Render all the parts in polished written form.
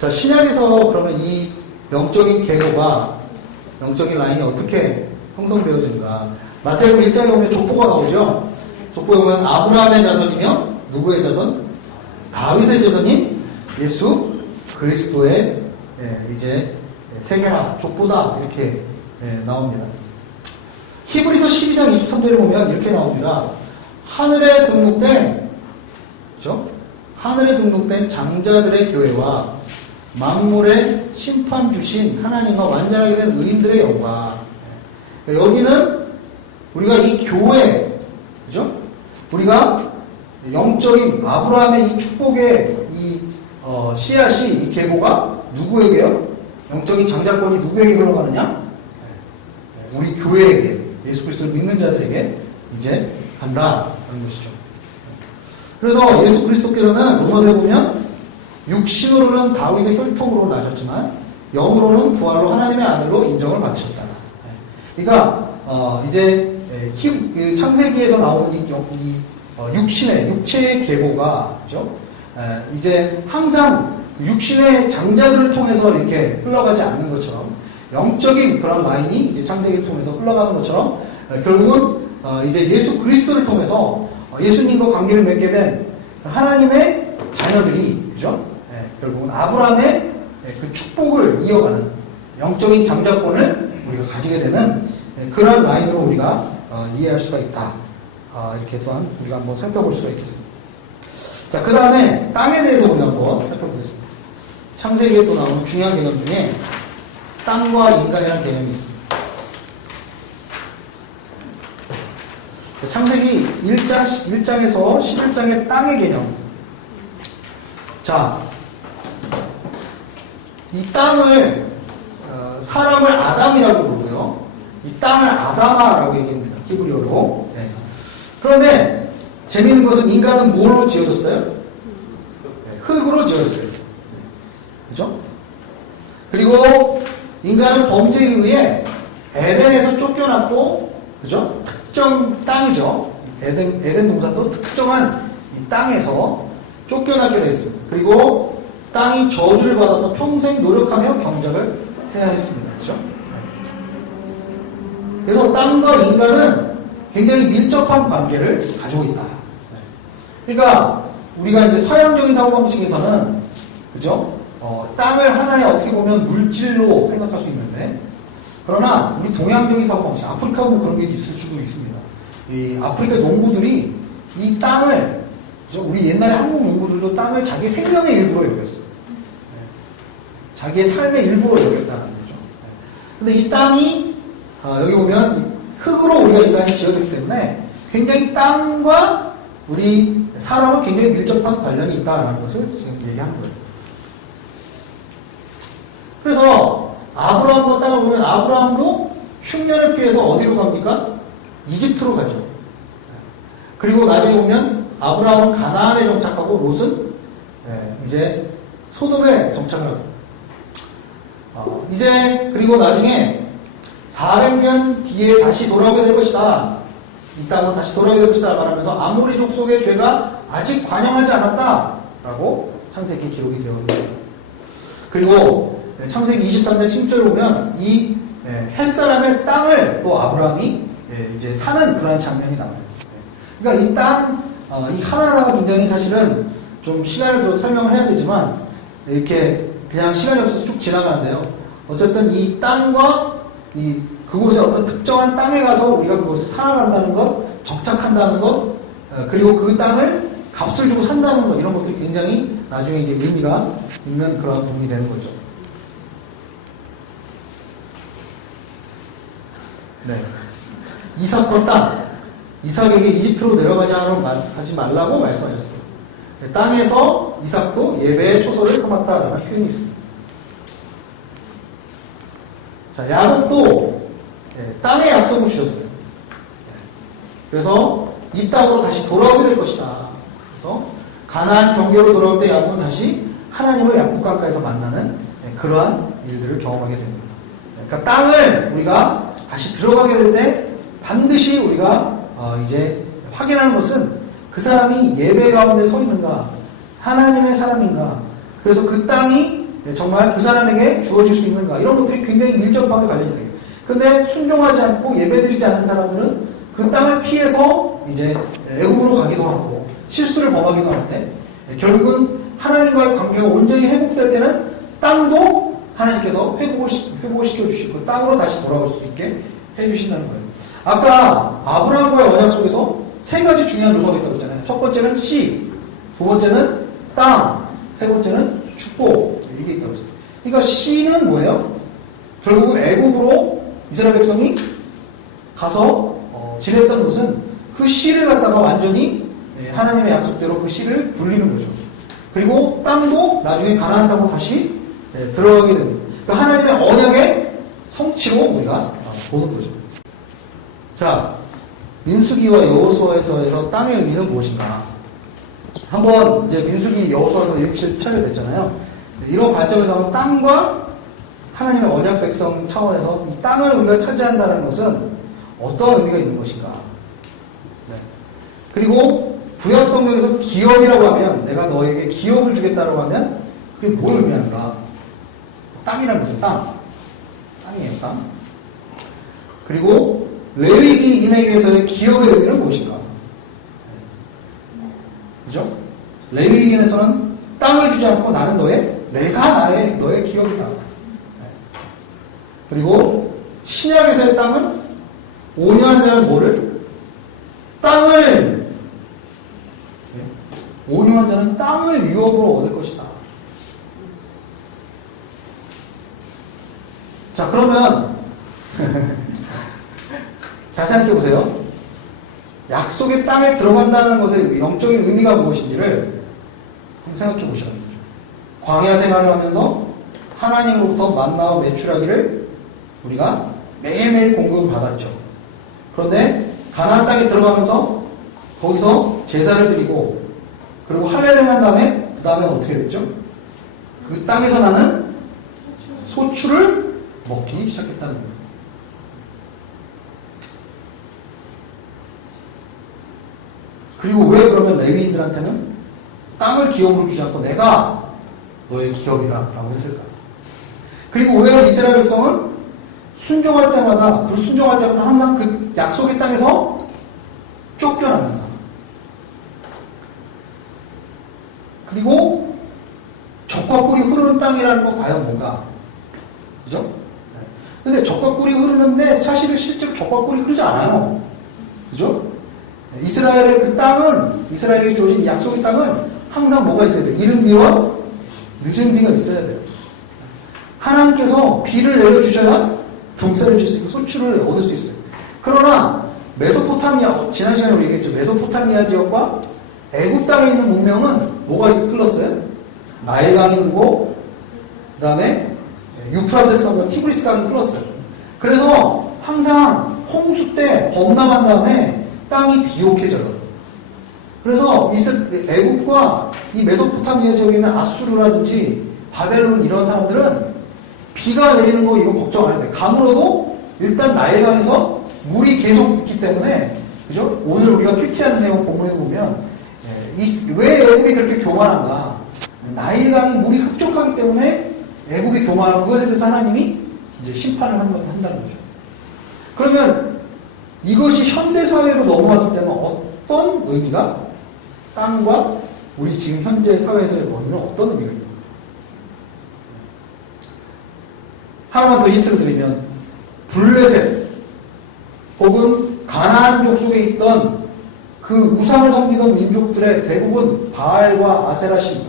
자, 신약에서 그러면 이 영적인 계보가, 영적인 라인이 어떻게 형성되어지는가? 마태복음 1장에 보면 족보가 나오죠? 족보에 보면 아브라함의 자손이며 누구의 자손? 다윗의 자손인 예수 그리스도의 이제 세계라, 족보다 이렇게 나옵니다. 히브리서 12장 23절에 보면 이렇게 나옵니다. 하늘에 등록된, 그렇죠? 하늘에 등록된 장자들의 교회와 만물의 심판 주신 하나님과 완전하게 된 의인들의 영광. 여기는 우리가 이 교회, 그죠? 우리가 영적인 아브라함의 이 축복의 이 씨앗이, 이 계보가 누구에게요? 영적인 장자권이 누구에게 흘러가느냐? 우리 교회에게, 예수 그리스도를 믿는 자들에게 이제 간다라는 것이죠. 그래서 예수 그리스도께서는 로마서에 보면 육신으로는 다윗의 혈통으로 나셨지만 영으로는 부활로 하나님의 아들로 인정을 받으셨다. 그러니까 이제 창세기에서 나오는 이 육신의, 육체의 계보가, 그죠? 이제 항상 육신의 장자들을 통해서 이렇게 흘러가지 않는 것처럼 영적인 그런 라인이 이제 창세기를 통해서 흘러가는 것처럼 결국은 이제 예수 그리스도를 통해서 예수님과 관계를 맺게 된 하나님의 자녀들이, 그죠? 결국은 아브라함의 그 축복을 이어가는 영적인 장자권을 우리가 가지게 되는 그런 라인으로 우리가 이해할 수가 있다. 이렇게 또한 우리가 한번 살펴볼 수가 있겠습니다. 자, 그 다음에 땅에 대해서 우리가 한번 살펴보겠습니다. 창세기에 또 나오는 중요한 개념 중에 땅과 인간이라는 개념이 있습니다. 창세기 1장에서 11장의 땅의 개념. 자, 이 땅을 사람을 아담이라고 부르고요. 이 땅을 아담아라고 얘기합니다. 히브리어로. 네. 그런데 재미있는 것은 인간은 뭘로 지어졌어요? 네, 흙으로 지어졌어요. 그죠? 그리고 인간은 범죄에 의해 에덴에서 쫓겨났고, 그죠? 특정 땅이죠. 에덴 동산도 특정한 이 땅에서 쫓겨나게 되었습니다. 그리고 땅이 저주를 받아서 평생 노력하며 경작을 해야 했습니다. 그죠? 그래서 땅과 인간은 굉장히 밀접한 관계를 가지고 있다. 그러니까 우리가 이제 서양적인 사고방식에서는, 그죠? 땅을 하나의 어떻게 보면 물질로 생각할 수 있는데, 그러나 우리 동양적인 사고방식, 아프리카도 그런 게 있을 수도 있습니다. 이 아프리카 농부들이 이 땅을, 그죠? 우리 옛날에 한국 농부들도 땅을 자기 생명의 일부로 여겼어요. 자기의 삶의 일부로 여겼다는 거죠. 근데 이 땅이 여기 보면 흙으로 우리가 인간이 지어졌기 때문에 굉장히 땅과 우리 사람은 굉장히 밀접한 관련이 있다는 것을 지금 얘기하는 거예요. 그래서 아브라함과 땅을 보면 아브라함도 흉년을 피해서 어디로 갑니까? 이집트로 가죠. 그리고 나중에 보면 아브라함은 가나안에 정착하고 롯은 이제 소돔에 정착을 하고 이제 그리고 나중에 400년 뒤에 다시 돌아오게 될 것이다. 이 땅으로 다시 돌아오게 될 것이다 말하면서 아모리 족속의 죄가 아직 관영하지 않았다라고 창세기 기록이 되어 있습니다. 그리고 창세기 23장 7절에 보면 이 햇사람의 땅을 또 아브라함이 이제 사는 그런 장면이 나와요. 그러니까 이 땅, 이 하나하나가 굉장히 사실은 좀 시간을 들어 설명을 해야 되지만 이렇게 그냥 시간이 없어서 쭉 지나가는데요. 어쨌든 이 땅과 이 그곳의 어떤 특정한 땅에 가서 우리가 그곳에 살아간다는 것, 정착한다는 것, 그리고 그 땅을 값을 주고 산다는 것, 이런 것들이 굉장히 나중에 이제 의미가 있는 그런 부분이 되는 거죠. 네. 이삭과 땅. 이삭에게 이집트로 내려가지 말라고 말씀하셨어요. 땅에서 이삭도 예배의 초소를 삼았다라는 표현이 있습니다. 자, 야곱도 땅의 약속을 주셨어요. 그래서 이 땅으로 다시 돌아오게 될 것이다. 그래서 가나안 경계로 돌아올 때 야곱은 다시 하나님을 약속 가까이서 만나는 그러한 일들을 경험하게 됩니다. 그러니까 땅을 우리가 다시 들어가게 될 때 반드시 우리가 이제 확인하는 것은 그 사람이 예배 가운데 서 있는가, 하나님의 사람인가. 그래서 그 땅이 정말 그 사람에게 주어질 수 있는가 이런 것들이 굉장히 밀접하게 관련이 돼요. 근데 순종하지 않고 예배드리지 않는 사람들은 그 땅을 피해서 이제 애국으로 가기도 하고 실수를 범하기도 하는데 결국은 하나님과의 관계가 온전히 회복될 때는 땅도 하나님께서 회복을 시켜주시고 땅으로 다시 돌아올 수 있게 해주신다는 거예요. 아까 아브라함과의 언약 속에서 세 가지 중요한 요소가 있다고 했잖아요. 첫 번째는 씨, 두 번째는 땅, 세 번째는 축복. 이게 있다고 했어요. 그러니까 씨는 뭐예요? 결국은 애국으로 이스라엘 백성이 가서 지냈던 것은 그 씨를 갖다가 완전히 하나님의 약속대로 그 씨를 불리는 거죠. 그리고 땅도 나중에 가나안 땅으로 다시 들어가게 됩니다. 그러니까 하나님의 언약의 성취로 우리가 보는 거죠. 자, 민수기와 여호수아에서 땅의 의미는 무엇인가? 한번 이제 민수기 여호수아에서 일치를 찾게 됐잖아요. 이런 관점에서 하면 땅과 하나님의 언약 백성 차원에서 이 땅을 우리가 차지한다는 것은 어떠한 의미가 있는 것인가? 네. 그리고 구약 성경에서 기업이라고 하면 내가 너에게 기업을 주겠다고 하면 그게 뭘 의미하는가? 땅이라는 거죠. 땅이에요. 땅. 그리고 레위기인에게서의 기업의 의미는 무엇인가? 그죠? 레위기인에서는 땅을 주지 않고 나는 내가 너의 기업이다. 그리고 신약에서의 땅은 온유한 자는 뭐를? 온유한 자는 땅을 유업으로 얻을 것이다. 자, 그러면 잘 생각해 보세요. 약속의 땅에 들어간다는 것의 영적인 의미가 무엇인지를 한번 생각해 보셔야 됩니다. 광야 생활을 하면서 하나님으로부터 만나와 메추라기를 우리가 매일매일 공급을 받았죠. 그런데 가나안 땅에 들어가면서 거기서 제사를 드리고 그리고 할례를 한 다음에 그 다음에 어떻게 됐죠? 그 땅에서 나는 소출을 먹기 시작했다는 거예요. 그리고 왜 그러면 레위인들한테는 땅을 기업으로 주지 않고 내가 너의 기업이다 라고 했을까? 그리고 왜 이스라엘 백성은 순종할 때마다 불순종할 때마다 항상 그 약속의 땅에서 쫓겨납니다. 그리고 젖과 꿀이 흐르는 땅이라는 건 과연 뭔가? 그죠? 근데 젖과 꿀이 흐르는데 사실은 실제로 젖과 꿀이 흐르지 않아요. 그죠? 이스라엘의 그 땅은, 이스라엘에게 주어진 약속의 땅은 항상 뭐가 있어야 돼요? 이른 비와 늦은 비가 있어야 돼요. 하나님께서 비를 내려주셔야 경사를 줄 수 있고 소출을 얻을 수 있어요. 그러나 메소포타미아, 지난 시간에 우리 얘기했죠. 메소포타미아 지역과 애굽 땅에 있는 문명은 뭐가 흘렀어요? 나일강이 흐르고 그 다음에 유프라테스 강과 티그리스 강이 흘렀어요. 그래서 항상 홍수 때 범람한 다음에 땅이 비옥해져요. 그래서 애굽과 이 메소포타미아 지역에 있는 아수르라든지 바벨론 이런 사람들은 비가 내리는 거 이거 걱정 안 해도 돼. 가물어도 일단 나일강에서 물이 계속 있기 때문에, 그죠? 오늘 우리가 큐티한 내용 본문에 보면 왜 애굽이 그렇게 교만한가? 나일강이 물이 흡족하기 때문에 애굽이 교만하고 그것에 대해서 하나님이 이제 심판을 한다는 거죠. 그러면 이것이 현대 사회로 넘어왔을 때는 어떤 의미가 땅과 우리 지금 현재 사회에서의 의미는 어떤 의미가 있나요? 하나만 더 힌트를 드리면 블레셋 혹은 가나안족 속에 있던 그 우상을 섬기던 민족들의 대부분 바알과 아세라 신,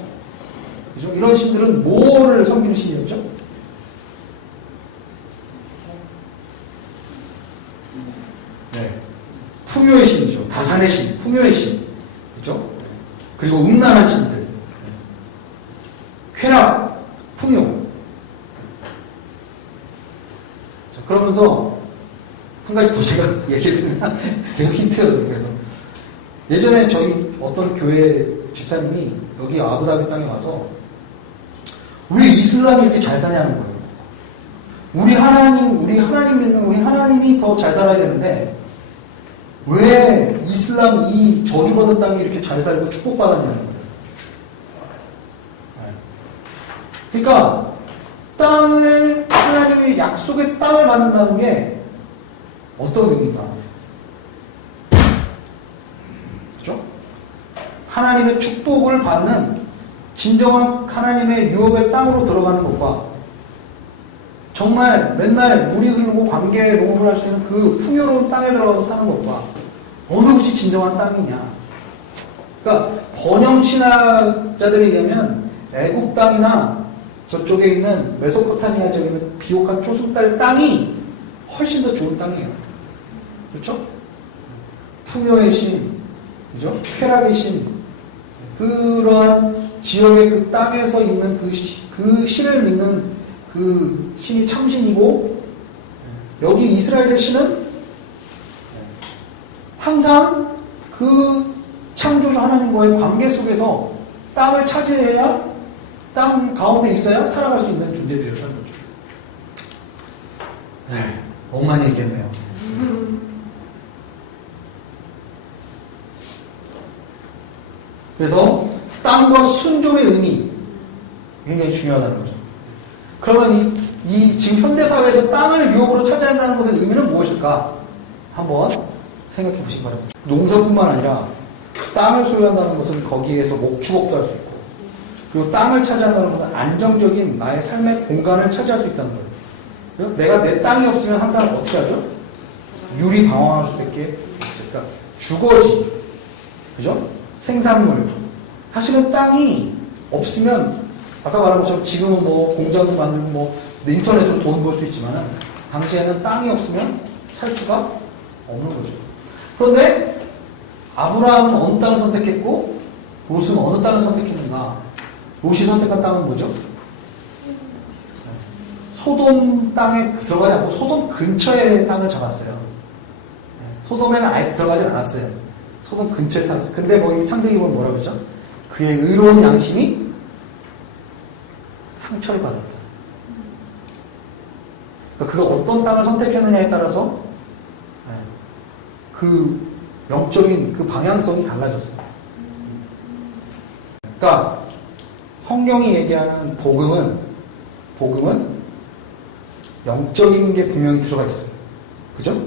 그죠? 이런 신들은 뭐를 섬기는 신이었죠? 네, 풍요의 신이죠. 다산의 신, 풍요의 신, 그죠? 그리고 음란한 신들, 쾌락, 풍요. 그러면서 한 가지 더 제가 얘기해드리면 계속 힌트가 돼요. 그래서 예전에 저희 어떤 교회 집사님이 여기 아부다비 땅에 와서 왜 이슬람이 이렇게 잘 사냐는 거예요. 우리 하나님 믿는 우리 하나님이 더 잘 살아야 되는데 왜 이슬람 이 저주받은 땅이 이렇게 잘 살고 축복받았냐는 거예요. 그러니까 땅을 하나님의 약속의 땅을 받는다는 게 어떤 의미인가? 그렇죠? 하나님의 축복을 받는 진정한 하나님의 유업의 땅으로 들어가는 것과 정말 맨날 물이 흐르고 관계 농업을 할 수 있는 그 풍요로운 땅에 들어가서 사는 것과 어느 것이 진정한 땅이냐? 그러니까 번영 신학자들에 의하면 애굽 땅이나 저쪽에 있는 메소포타미아 지역에 있는 비옥한 초승달 땅이 훨씬 더 좋은 땅이에요. 그렇죠? 풍요의 신, 그죠? 쾌락의 신, 그러한 지역의 그 땅에서 있는 그 신을 믿는 그 신이 참신이고, 여기 이스라엘의 신은 항상 그 창조주 하나님과의 관계 속에서 땅을 차지해야, 땅 가운데 있어야 살아갈 수 있는 존재들이라는 거죠. 네, 너무 많이 얘기했네요. 그래서 땅과 순종의 의미 굉장히 중요하다는 거죠. 그러면 이 지금 현대사회에서 땅을 유업으로 차지한다는 것의 의미는 무엇일까? 한번 생각해 보시기 바랍니다. 농사뿐만 아니라 땅을 소유한다는 것은 거기에서 목축업도 할 수 있고, 그리고 땅을 차지한다는 것은 안정적인 나의 삶의 공간을 차지할 수 있다는 거예요. 내가 내 땅이 없으면 항상 어떻게 하죠? 유리방황할 수밖에 없으니까 주거지, 그죠? 생산물. 사실은 땅이 없으면 아까 말한 것처럼 지금은 뭐 공장도 만들고 뭐 인터넷으로 돈 벌 수 있지만은 당시에는 땅이 없으면 살 수가 없는 거죠. 그런데 아브라함은 어느 땅을 선택했고 롯은 어느 땅을 선택했는가? 롯이 선택한 땅은 뭐죠? 소돔 땅에 들어가지 않고 소돔 근처의 땅을 잡았어요. 소돔에는 아예 들어가지 않았어요. 소돔 근처에 살았어요. 근데 거기 창세기 보면 뭐라고 그러죠? 그의 의로운 양심이 상처를 받았다. 그러니까 그가 어떤 땅을 선택했느냐에 따라서 그 영적인 그 방향성이 달라졌어요. 그러니까 성경이 얘기하는 복음은 영적인 게 분명히 들어가 있어요. 그죠?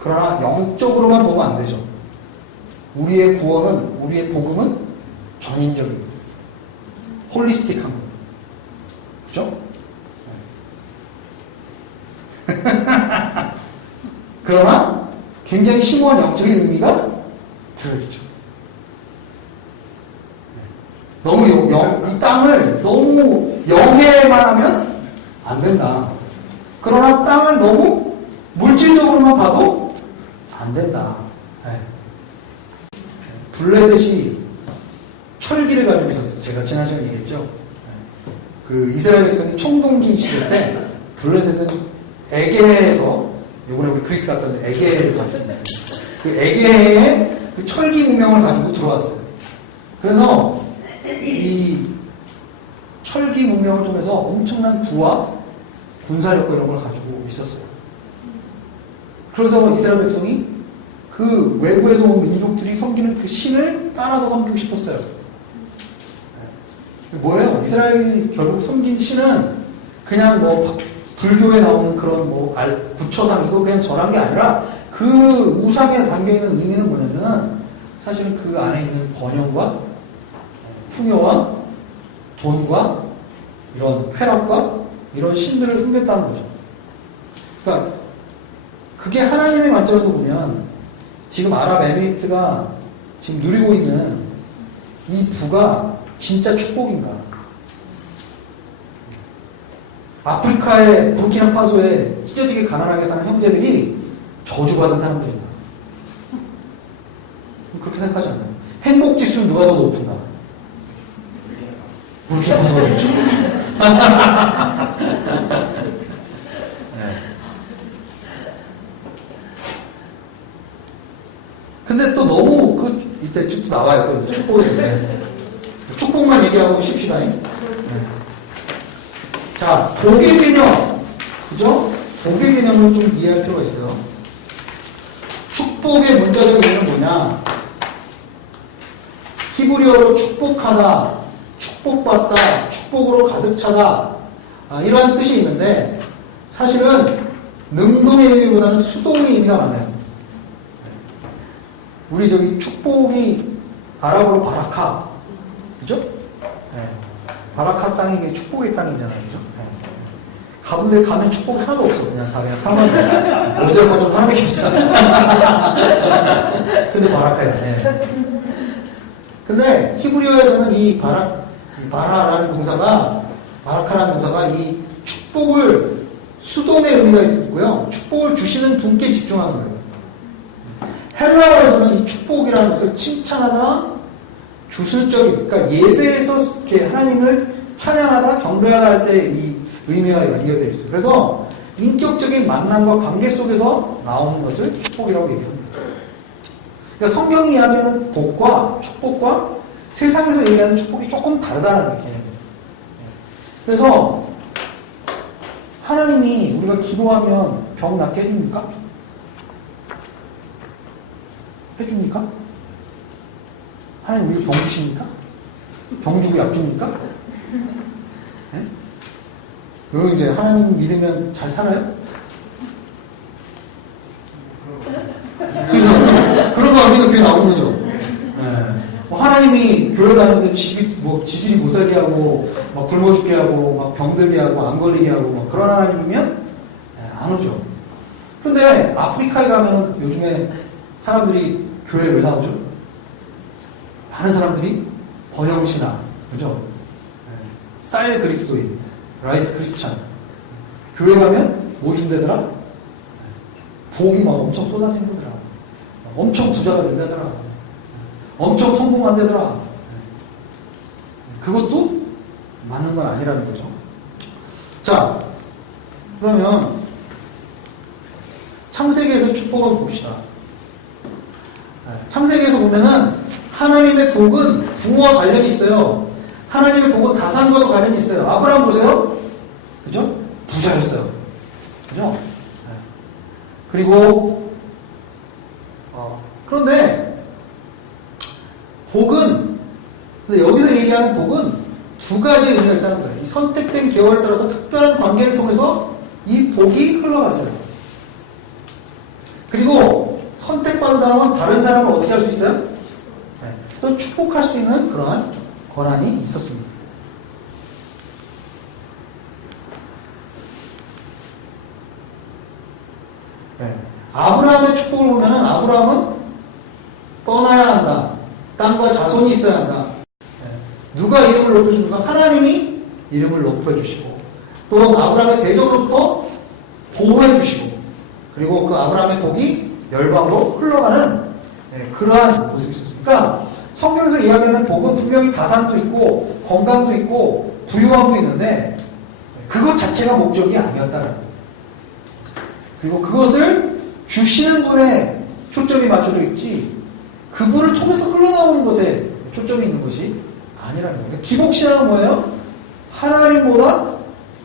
그러나 영적으로만 보면 안 되죠. 우리의 구원은, 우리의 복음은 전인적입니다. 홀리스틱한 겁니다. 그죠? 그러나 굉장히 심오한 영적인 의미가 들어있죠. 너무 이 땅을 너무 영해만 하면 안 된다. 그러나 땅을 너무 물질적으로만 봐도 안 된다. 블레셋이 철기를 가지고 있었어요. 제가 지난 시간에 얘기했죠. 그 이스라엘 백성이 청동기 시대 때 블레셋은 에게해에서, 이번에 우리 그리스 갔다 왔는데 에게해를 봤습니다. 그 에게해에 그 철기 문명을 가지고 들어왔어요. 그래서 이 철기 문명을 통해서 엄청난 부와 군사력과 이런 걸 가지고 있었어요. 그래서 이스라엘 백성이 그 외부에서 온 민족들이 섬기는 그 신을 따라서 섬기고 싶었어요. 뭐예요? 이스라엘이 결국 섬긴 신은 그냥 뭐 불교에 나오는 그런 뭐 부처상 이거 그냥 전한 게 아니라 그 우상에 담겨있는 의미는 뭐냐면 사실은 그 안에 있는 번영과 풍요와 돈과 이런 쾌락과 이런 신들을 섬겼다는 거죠. 그러니까 그게 하나님의 관점에서 보면 지금 아랍에미리트가 지금 누리고 있는 이 부가 진짜 축복인가? 아프리카의 부르키나파소에 찢어지게 가난하게 사는 형제들이 저주받은 사람들인가? 그렇게 생각하지 않나요? 행복지수 누가 더 높은가? 부르키나파소가 높죠. 근데 또 너무 이때 쭉 나와요. 또 축복만 얘기하고 쉽시다. 자, 복의 개념. 그죠? 복의 개념을 좀 이해할 필요가 있어요. 축복의 문자적 의미는 뭐냐? 히브리어로 축복하다, 축복받다, 축복으로 가득 차다. 이러한 뜻이 있는데 사실은 능동의 의미보다는 수동의 의미가 많아요. 우리 저기 축복이 아랍어로 바라카, 그죠? 네. 바라카 땅이 축복의 땅이잖아요, 그죠? 네. 가운데 가면 축복이 하나도 없어. 그냥 가면 어제 먼저 사람이 있어. 근데 바라카야. 네. 근데 히브리어에서는 이 바라라는 동사가, 바라카라는 동사가 이 축복을 수동의 의미가 있고요. 축복을 주시는 분께 집중하는 거예요. 헬라어에서는 이 축복이라는 것을 칭찬하다, 주술적인, 그러니까 예배에서 이렇게 하나님을 찬양하다, 경배하다 할 때 이 의미가 연결되어 있어요. 그래서 인격적인 만남과 관계 속에서 나오는 것을 축복이라고 얘기합니다. 그러니까 성경이 이야기하는 복과 축복과 세상에서 얘기하는 축복이 조금 다르다는 개념이에요. 그래서 하나님이 우리가 기도하면 병 낫게 해줍니까? 해줍니까? 하나님 우리 병 주십니까? 병 주고 약 줍니까? 네? 그리고 이제 하나님 믿으면 잘 살아요? 그런 거 아니면 교회 나오는 거죠. 네. 하나님이 교회 다니는데 지질이 못 살게 하고, 막 굶어 죽게 하고, 막 병들게 하고, 안 걸리게 하고, 막 그런 하나님이면 안 오죠. 그런데 아프리카에 가면 요즘에 사람들이 교회에 왜 나오죠? 많은 사람들이 번영신앙, 그죠? 쌀 그리스도인, 라이스 크리스찬. 교회 가면 뭐 준대더라? 복이 막 엄청 쏟아진다더라. 엄청 부자가 된다더라. 엄청 성공한다더라. 그것도 맞는 건 아니라는 거죠. 자, 그러면 창세기에서 축복을 봅시다. 창세기에서 보면은 하나님의 복은 부와 관련이 있어요. 하나님의 복은 다산과도 관련이 있어요. 아브라함 보세요. 그죠? 부자였어요. 그죠? 그리고 그런데 복은, 근데 여기서 얘기하는 복은 두 가지 의미가 있다는 거예요. 이 선택된 계획을 따라서 특별한 관계를 통해서 이 복이 흘러갔어요. 그리고 선택받은 사람은 다른 사람을 어떻게 할 수 있어요? 또 축복할 수 있는 그러한 권한이 있었습니다. 아브라함의 축복을 보면은 아브라함은 떠나야 한다. 땅과 자손이 있어야 한다. 누가 이름을 높여주는가? 하나님이 이름을 높여주시고 또 아브라함의 대적으로부터 보호해주시고 그리고 그 아브라함의 복이 열방으로 흘러가는 그러한 모습이 있었습니다. 그러니까 성경에서 이야기하는 복은 분명히 다산도 있고 건강도 있고 부유함도 있는데 그것 자체가 목적이 아니었다는 거예요. 그리고 그것을 주시는 분에 초점이 맞춰져 있지 그분을 통해서 흘러나오는 것에 초점이 있는 것이 아니라는 거예요. 기복신앙은 뭐예요? 하나님보다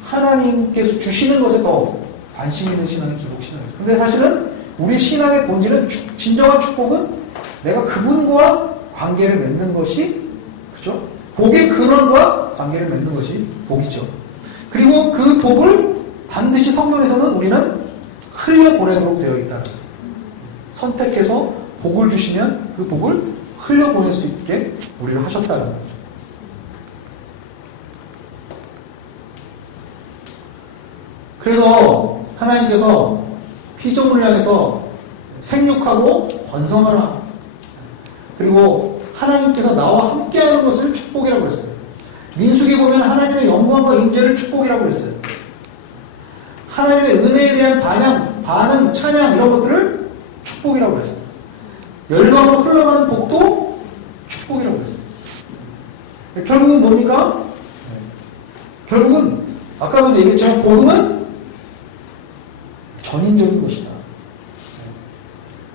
하나님께서 주시는 것에 더 관심 있는 신앙이 기복신앙이에요. 근데 사실은 우리 신앙의 본질은 진정한 축복은 내가 그분과 관계를 맺는 것이 그죠? 복의 근원과 관계를 맺는 것이 복이죠. 그리고 그 복을 반드시 성경에서는 우리는 흘려보내도록 되어 있다는 거예요. 선택해서 복을 주시면 그 복을 흘려보낼 수 있게 우리를 하셨다는 거죠. 그래서 하나님께서 피조물을 향해서 생육하고 번성하라. 그리고 하나님께서 나와 함께하는 것을 축복이라고 했어요. 민수기 보면 하나님의 영광과 임재를 축복이라고 했어요. 하나님의 은혜에 대한 반응, 찬양 이런 것들을 축복이라고 했어요. 열방으로 흘러가는 복도 축복이라고 했어요. 결국은 뭡니까? 결국은 아까도 얘기했지만 복음은 전인적인 것이다.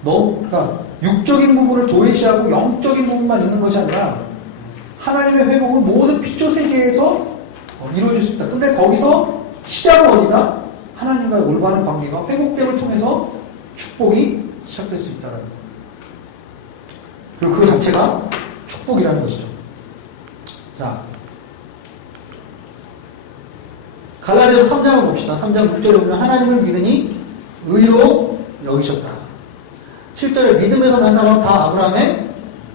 그러니까 육적인 부분을 도외시하고 영적인 부분만 있는 것이 아니라 하나님의 회복은 모든 피조 세계에서 이루어질 수 있다. 근데 거기서 시작은 어디다? 하나님과의 올바른 관계가 회복됨을 통해서 축복이 시작될 수 있다는 거예요. 그리고 그 자체가 축복이라는 것이죠. 자, 그래서 3장을 봅시다. 3장 6절에 보면 하나님을 믿으니 의로 여기셨다. 7절에 믿음에서 난 사람은 다 아브라함의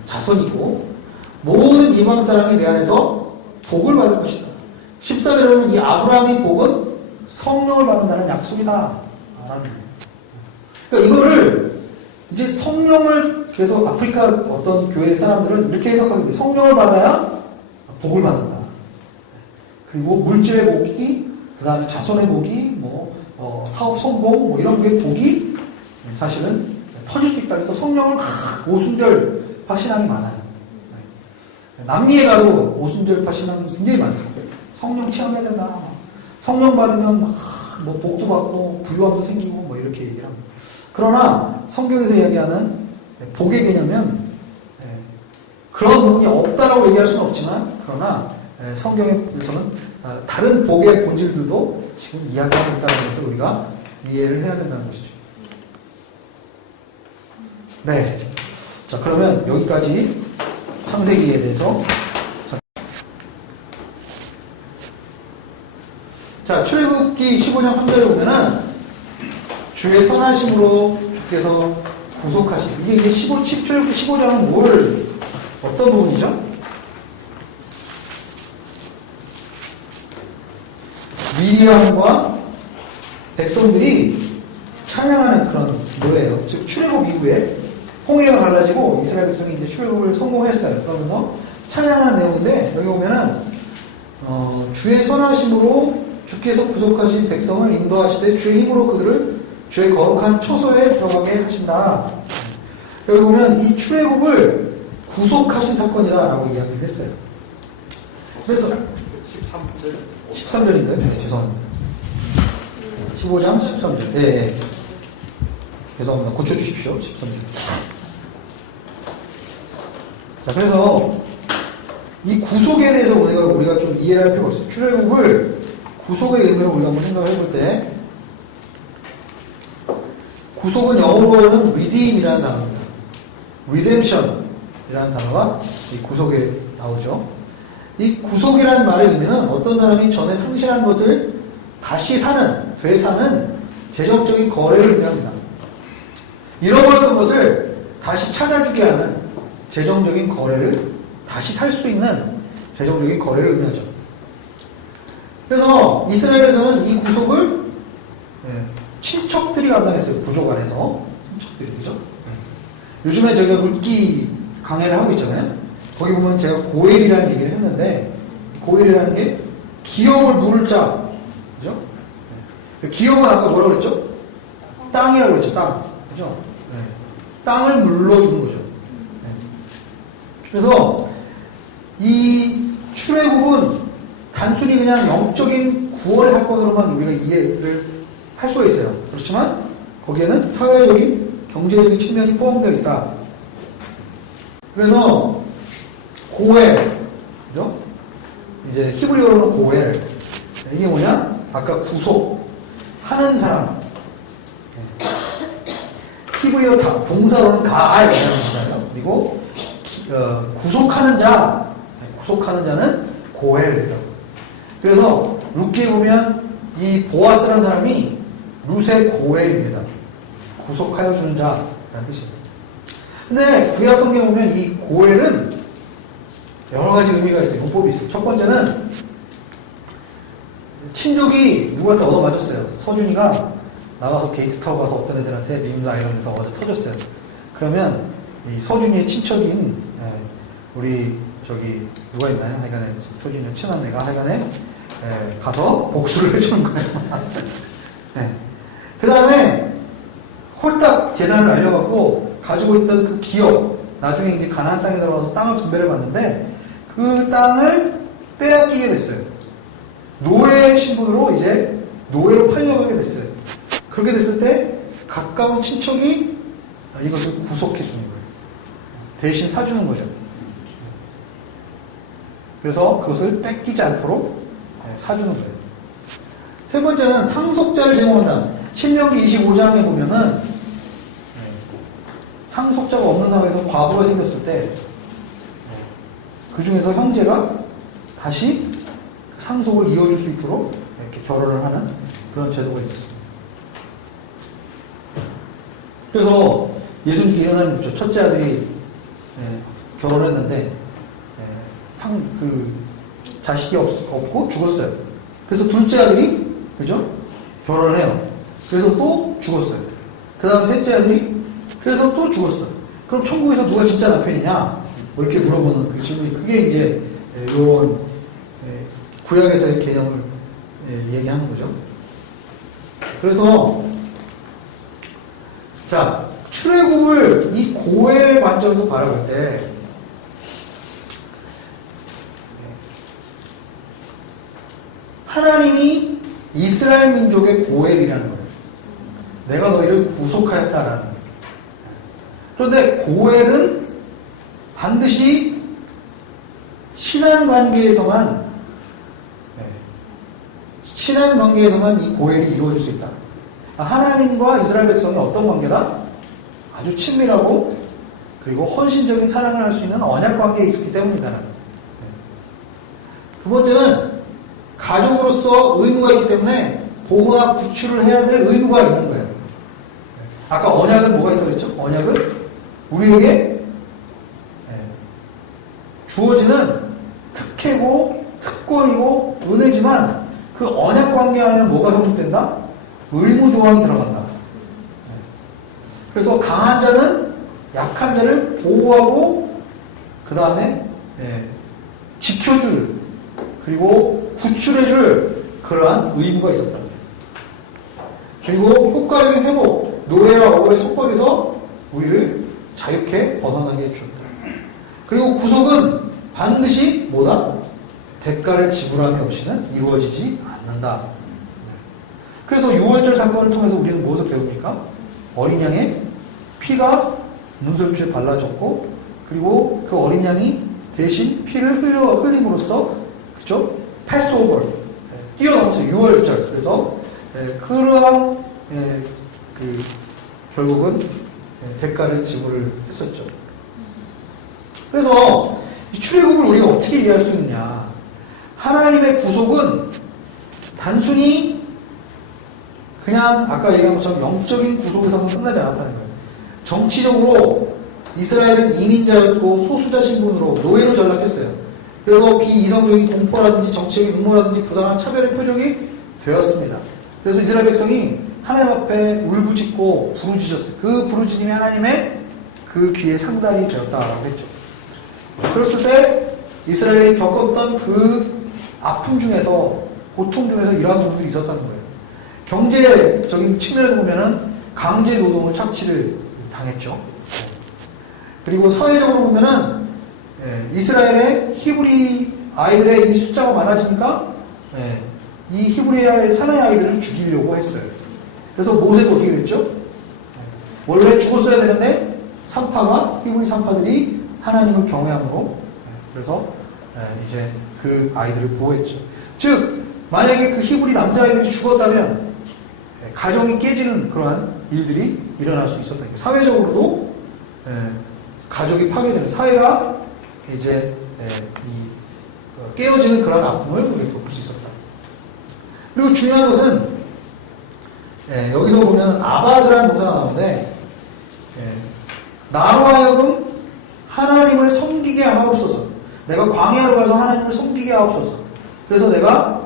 자손이고 모든 이방 사람이 내 안에서 복을 받을 것이다. 14절에 보면 이 아브라함의 복은 성령을 받는다는 약속이다. 그러니까 이거를 이제 성령을 계속 아프리카 어떤 교회 사람들은 이렇게 해석하게 돼. 성령을 받아야 복을 받는다. 그리고 물질의 복이, 그 다음에 자손의 복이, 사업 성공, 이런 게 복이 사실은 터질 수 있다. 그래서 성령을 오순절파 신앙이 많아요. 남미에 가도 오순절파 신앙이 굉장히 많습니다. 성령 체험해야 된다. 성령 받으면 복도 받고 부유함도 생기고 이렇게 얘기를 합니다. 그러나 성경에서 이야기하는 복의 개념은 그런 부분이 없다라고 얘기할 수는 없지만, 그러나 성경에서는 다른 복의 본질들도 지금 이야기하고 있다는 것을 우리가 이해를 해야 된다는 것이죠. 네. 자, 그러면 여기까지 창세기에 대해서. 자, 출애굽기 15장 3절에 보면은 주의 선하심으로 주께서 구속하신, 이게 출애굽기 15장은 어떤 부분이죠? 미리암과 백성들이 찬양하는 그런 노래예요. 즉 출애굽 이후에 홍해가 갈라지고 이스라엘 백성이 이제 출애굽을 성공했어요. 그러면서 찬양하는 내용인데, 여기 보면은 주의 선하심으로 주께서 구속하신 백성을 인도하시되 주의 힘으로 그들을 주의 거룩한 초소에 들어가게 하신다. 여기 보면 이 출애굽을 구속하신 사건이다라고 이야기를 했어요. 그래서 13절인가요? 네, 죄송합니다. 15장 13절. 네. 죄송합니다. 고쳐주십시오. 13절. 자, 그래서 이 구속에 대해서 우리가 좀 이해할 필요가 있어요. 출애굽을 구속의 의미로 우리가 한번 생각을 해볼 때, 구속은 영어로는 redeem이라는 단어입니다. redemption이라는 단어가 이 구속에 나오죠. 이 구속이라는 말의 의미는 어떤 사람이 전에 상실한 것을 다시 되사는 재정적인 거래를 의미합니다. 잃어버렸던 것을 다시 찾아주게 하는 재정적인 거래를, 다시 살 수 있는 재정적인 거래를 의미하죠. 그래서 이스라엘에서는 이 구속을 친척들이 감당했어요. 부족 안에서. 친척들이, 그죠? 요즘에 저희가 룻기 강해를 하고 있잖아요. 거기 보면 제가 고엘이라는 얘기를 했는데, 고엘이라는 게 기업을 물을 자. 그죠? 기업은 아까 뭐라고 그랬죠? 땅이라고 그랬죠, 땅. 그죠? 땅을 물러주는 거죠. 그래서 이 출애굽은 단순히 그냥 영적인 구원의 사건으로만 우리가 이해를 할 수가 있어요. 그렇지만 거기에는 사회적인, 경제적인 측면이 포함되어 있다. 그래서 고엘, 그죠? 이제 히브리어로는 고엘. 이게 뭐냐? 아까 구속하는 사람. 히브리어 동사로는 가알이라는 동사예요. 그리고 구속하는 자는 고엘이라고. 그래서 룻기에 보면 이 보아스라는 사람이 룻의 고엘입니다. 구속하여 주는 자라는 뜻입니다. 근데 구약 성경에 보면 이 고엘은 여러 가지 의미가 있어요. 문법이 있어요. 첫 번째는 친족이 누구한테 얻어맞았어요. 서준이가 나가서 게이트 타고 가서 어떤 애들한테 림라 이런 데서 어제 터졌어요. 그러면 이 서준이의 친척인 우리 누가 있나요? 하여간에 서준이의 친한 애가 하여간에 가서 복수를 해주는 거예요. 네. 그 다음에 홀딱 재산을 날려갖고 가지고 있던 그 기업, 나중에 이제 가나안 땅에 들어가서 땅을 분배를 받는데 그 땅을 빼앗기게 됐어요. 노예 신분으로 이제 노예로 팔려가게 됐어요. 그렇게 됐을 때 가까운 친척이 이것을 구속해 주는 거예요. 대신 사주는 거죠. 그래서 그것을 뺏기지 않도록 사주는 거예요. 세 번째는 상속자를 제공한다. 신명기 25장에 보면은 상속자가 없는 상황에서 과부가 생겼을 때 그 중에서 형제가 다시 상속을 이어줄 수 있도록 이렇게 결혼을 하는 그런 제도가 있었습니다. 그래서 예수님께 일어나는 거죠. 첫째 아들이 결혼했는데 자식이 없고 죽었어요. 그래서 둘째 아들이 그죠? 결혼을 해요. 그래서 또 죽었어요. 그 다음 셋째 아들이 그래서 또 죽었어요. 그럼 천국에서 누가 진짜 남편이냐? 뭐 이렇게 물어보는 그 질문이 그게 이제 이런 구약에서의 개념을 얘기하는 거죠. 그래서 자 출애굽을 이 고해의 관점에서 바라볼 때 하나님이 이스라엘 민족의 고해이라는 거예요. 내가 너희를 구속하였다라는 거예요. 그런데 고해는 반드시 친한 관계에서만 이 고해를 이루어질 수 있다. 하나님과 이스라엘 백성이 어떤 관계다? 아주 친밀하고 그리고 헌신적인 사랑을 할 수 있는 언약 관계에 있었기 때문이다. 두 번째는 가족으로서 의무가 있기 때문에 보호나 구출을 해야 될 의무가 있는 거예요. 아까 언약은 뭐가 있다고 했죠? 언약은 우리에게 주어지는 특혜고 특권이고 은혜지만 그 언약 관계 안에는 뭐가 성립된다? 의무 조항이 들어간다. 그래서 강한 자는 약한 자를 보호하고 그 다음에 지켜줄 그리고 구출해줄 그러한 의무가 있었다. 그리고 효과적인 회복, 노예와 억울의 속박에서 우리를 자유케 벗어나게 해주셨다. 그리고 구속은 반드시 뭐다? 대가를 지불함이 없이는 이루어지지 않는다. 그래서 6월절 사건을 통해서 우리는 무엇을 배웁니까? 어린 양의 피가 문설주에 발라졌고 그리고 그 어린 양이 대신 피를 흘림으로써 그죠? 패스오버 뛰어넘었어요. 6월절. 그래서 그러한 결국은 대가를 지불을 했었죠. 그래서 이 출애굽을 우리가 어떻게 이해할 수 있느냐? 하나님의 구속은 단순히 그냥 아까 얘기한 것처럼 영적인 구속에서만 끝나지 않았다는 거예요. 정치적으로 이스라엘은 이민자였고 소수자 신분으로 노예로 전락했어요. 그래서 비이성적인 공포라든지 정치적인 음모라든지 부당한 차별의 표적이 되었습니다. 그래서 이스라엘 백성이 하나님 앞에 울부짖고 부르짖었어요. 그 부르짖음이 하나님의 그 귀에 상달이 되었다라고 했죠. 그랬을 때 이스라엘이 겪었던 그 아픔 중에서 고통 중에서 이러한 부분들이 있었다는 거예요. 경제적인 측면에서 보면은 강제 노동을 착취를 당했죠. 그리고 사회적으로 보면은 이스라엘의 히브리 아이들의 이 숫자가 많아지니까 이 히브리의 사나이 아이들을 죽이려고 했어요. 그래서 모세가 어떻게 됐죠? 원래 죽었어야 되는데 산파가 히브리 산파들이 하나님을 경외함으로 그래서 이제 그 아이들을 보호했죠. 즉 만약에 그 히브리 남자아이들이 죽었다면 가정이 깨지는 그러한 일들이 일어날 수 있었다. 사회적으로도 가족이 파괴되는 사회가 이제 깨어지는 그런 아픔을 우리가 겪을 수 있었다. 그리고 중요한 것은 여기서 보면 아바드라는 동사가 나오는데 나로 하여금 하나님을 섬기게 하옵소서. 내가 광야로 가서 하나님을 섬기게 하옵소서. 그래서 내가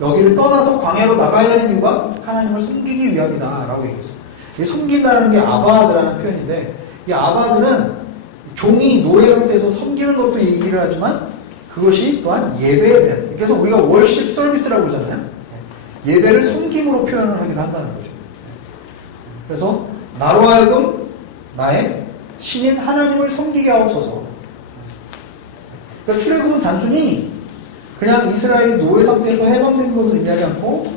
여기를 떠나서 광야로 나가야 하는 이유가 하나님을 섬기기 위함이다 라고 얘기했어요. 이 섬긴다는 게 아바드라는 표현인데 이 아바드는 종이 노예 형태에서 섬기는 것도 얘기를 하지만 그것이 또한 예배에 대한 그래서 우리가 월십 서비스라고 그러잖아요. 예배를 섬김으로 표현을 하긴 한다는 거죠. 그래서 나로 하여금 나의 신인 하나님을 섬기게 하옵소서. 그러니까 출애굽은 단순히 그냥 이스라엘이 노예 상태에서 해방된 것을 의미하지 않고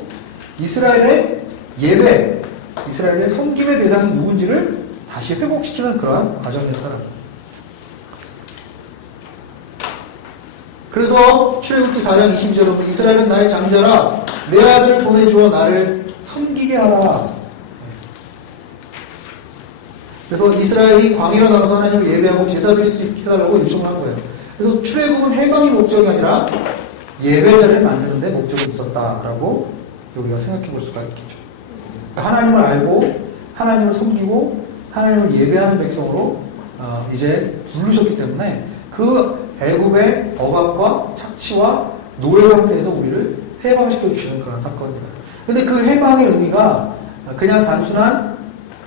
이스라엘의 예배, 이스라엘의 섬김의 대상이 누군지를 다시 회복시키는 그러한 과정이었다는 거예요. 그래서 출애굽기 4장 22절에 이스라엘은 나의 장자라 내 아들을 보내주어 나를 섬기게 하라. 그래서 이스라엘이 광야로 나가서 하나님을 예배하고 제사 드릴 수 있게 해달라고 요청을 한 거예요. 그래서 출애굽은 해방이 목적이 아니라 예배자를 만드는 데 목적이 있었다라고 우리가 생각해 볼 수가 있겠죠. 하나님을 알고 하나님을 섬기고 하나님을 예배하는 백성으로 이제 부르셨기 때문에 그 애굽의 억압과 착취와 노예 상태에서 우리를 해방시켜 주시는 그런 사건입니다. 근데 그 해방의 의미가 그냥 단순한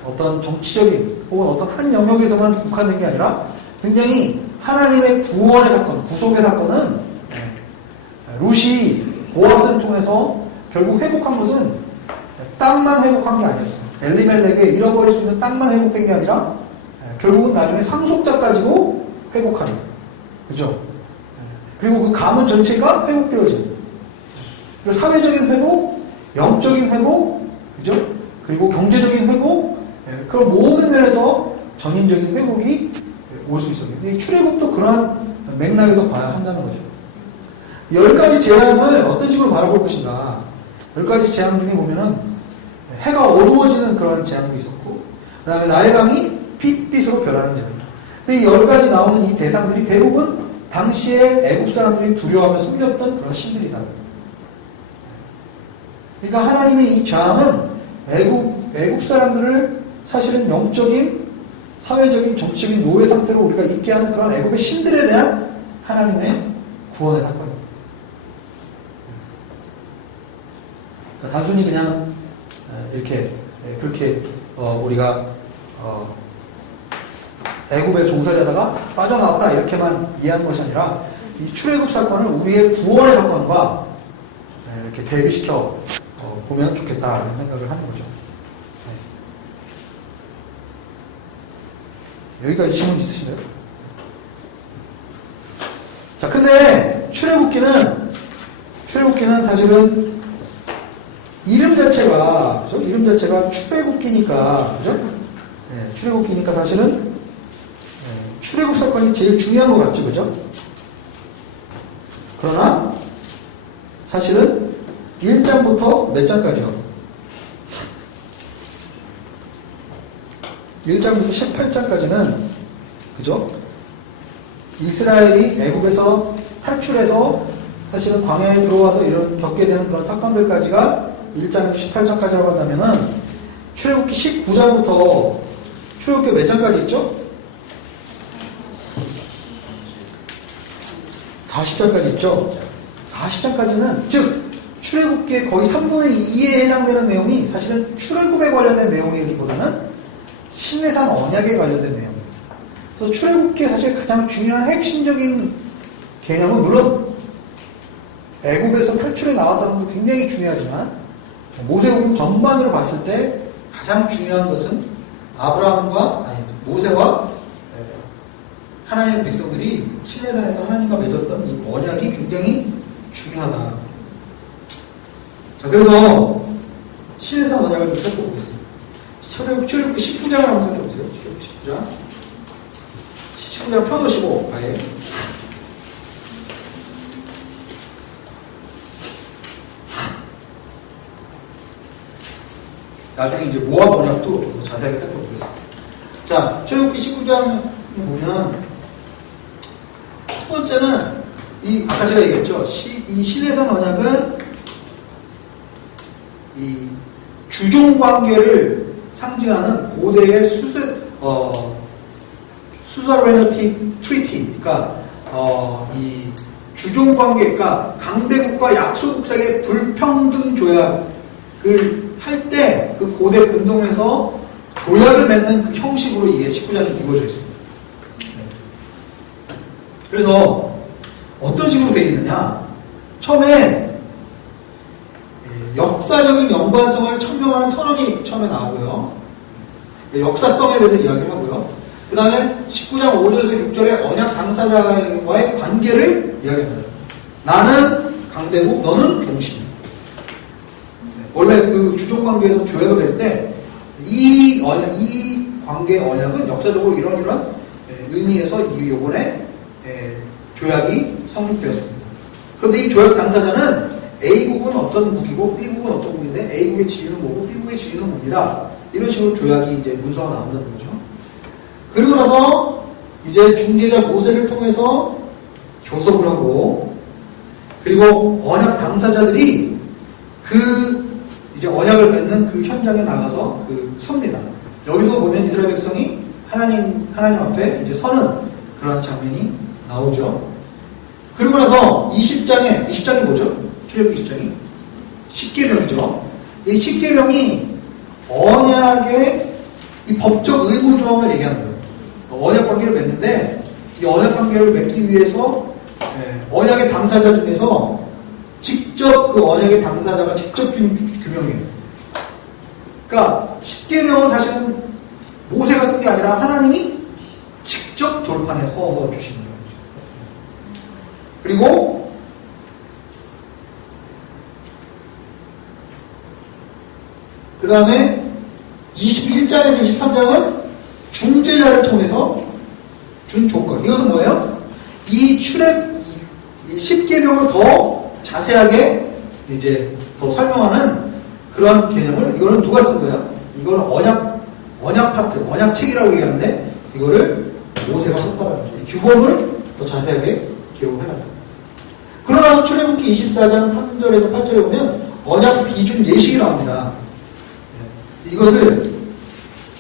어떤 정치적인 혹은 어떤 한 영역에서만 국한된 게 아니라 굉장히 하나님의 구원의 사건, 구속의 사건은 룻이 보아스를 통해서 결국 회복한 것은 땅만 회복한 게 아니었어요. 엘리멜렉의 잃어버릴 수 있는 땅만 회복된 게 아니라 결국은 나중에 상속자까지도 회복하는, 그죠? 그리고 그 가문 전체가 회복되어지는, 사회적인 회복, 영적인 회복, 그죠? 그리고 경제적인 회복, 그런 모든 면에서 전인적인 회복이 올 수 있어요. 출애굽도 그러한 맥락에서 봐야 한다는 거죠. 10가지 재앙을 어떤 식으로 바라볼 것인가. 10가지 재앙 중에 보면은 해가 어두워지는 그런 재앙도 있었고, 그 다음에 나일강이 빛빛으로 변하는 재앙. 근데 이 10가지 나오는 이 대상들이 대부분 당시에 애굽 사람들이 두려워하며 숨겼던 그런 신들이다. 그러니까 하나님의 이 재앙은 애굽 사람들을 사실은 영적인, 사회적인, 정치적인 노예 상태로 우리가 있게 하는 그런 애굽의 신들에 대한 하나님의 구원의 사건입니다. 그러니까 단순히 그냥 이렇게 그렇게 우리가 애굽에 종살이하다가 빠져나오라 이렇게만 이해하는 것이 아니라 이 출애굽 사건을 우리의 구원의 사건과 이렇게 대비시켜 보면 좋겠다는 생각을 하는 거죠. 여기까지 질문 있으신가요? 자, 근데 출애굽기는 사실은 이름 자체가, 그죠? 이름 자체가 출애굽기니까, 그죠? 네, 출애굽기니까 사실은 출애굽 사건이 제일 중요한 것 같죠, 그죠? 그러나 사실은 1장부터 몇 장까지요? 1장부터 18장까지는, 그죠? 이스라엘이 애굽에서 탈출해서 사실은 광야에 들어와서 이런 겪게 되는 그런 사건들까지가 1장에서 18장까지라고 한다면은 출애굽기 19장부터 출애굽기 몇 장까지 있죠? 40장까지 있죠? 40장까지는, 즉 출애굽기의 거의 3분의 2에 해당되는 내용이 사실은 출애굽에 관련된 내용이기보다는 신해산 언약에 관련된 내용입니다. 그래서 출애굽기의 사실 가장 중요한 핵심적인 개념은 물론 애굽에서 탈출해 나왔다는 것도 굉장히 중요하지만 모세오경 전반으로 봤을 때 가장 중요한 것은 모세와 하나님의 백성들이 신해산에서 하나님과 맺었던 이 언약이 굉장히 중요하다. 자, 그래서 신해산 언약을 좀 살펴보겠습니다. 출애굽기 19장을 한번 살펴보세요. 출애굽기 19장 펴놓으시고 아예 나중에 이제 모압 언약도 좀 더 자세하게 살펴보겠습니다. 자, 출애굽기 19장에 보면 첫 번째는 아까 제가 얘기했죠. 이 신해산 언약은 이 주종 관계를 상징하는 고대의 수자레너티 트리티, 그러니까 이 주종 관계, 그러니까 강대국과 약소국 사이의 불평등 조약을 할 때 그 고대 근동에서 조약을 맺는 그 형식으로 이게 19장이 이루어져 있습니다. 그래서 어떤 식으로 되어 있느냐? 처음에 역사적인 연관성을 천명하는 선언이 처음에 나오고요. 역사성에 대해서 이야기를 하고요. 그 다음에 19장 5절에서 6절에 언약 당사자와의 관계를 이야기합니다. 나는 강대국, 너는 종신. 원래 그 주종관계에서 조약을 맺을 때 이 관계의 언약은 역사적으로 이런 의미에서 요번에 조약이 성립되었습니다. 그런데 이 조약 당사자는 A국은 어떤 국이고 B국은 어떤 국인데 A국의 지위는 뭐고 B국의 지위는 뭡니다. 이런 식으로 조약이 이제 문서가 나온다는 거죠. 그리고 나서 이제 중재자 모세를 통해서 교섭을 하고, 그리고 언약 당사자들이 그 이제 언약을 맺는 그 현장에 나가서 섭니다. 여기도 보면 이스라엘 백성이 하나님 앞에 이제 서는 그런 장면이 나오죠. 그리고 나서 20장이 뭐죠? 출애굽기 20장이 10계명이죠. 이 10계명이 언약의 이 법적 의무 조항을 얘기하는 거예요. 언약 관계를 맺는데 이 언약 관계를 맺기 위해서 언약의 당사자 중에서 직접 그 언약의 당사자가 직접 규명해요. 그러니까 10계명은 사실은 모세가 쓴 게 아니라 하나님이 직접 돌판에 서서 주시는 거예요. 그리고 그 다음에 21장에서 23장은 중재자를 통해서 준 조건. 이것은 뭐예요? 이 10계명을 더 자세하게 이제 더 설명하는 그런 개념을 이거는 누가 쓴 거예요? 이거는 언약 파트, 언약책이라고 얘기하는데 이거를 모세가 썼다는 거죠. 규범을 더 자세하게 기록을 해놨다. 그러나 출애굽기 24장 3절에서 8절에 보면 언약 비준 예식이 나옵니다. 이것을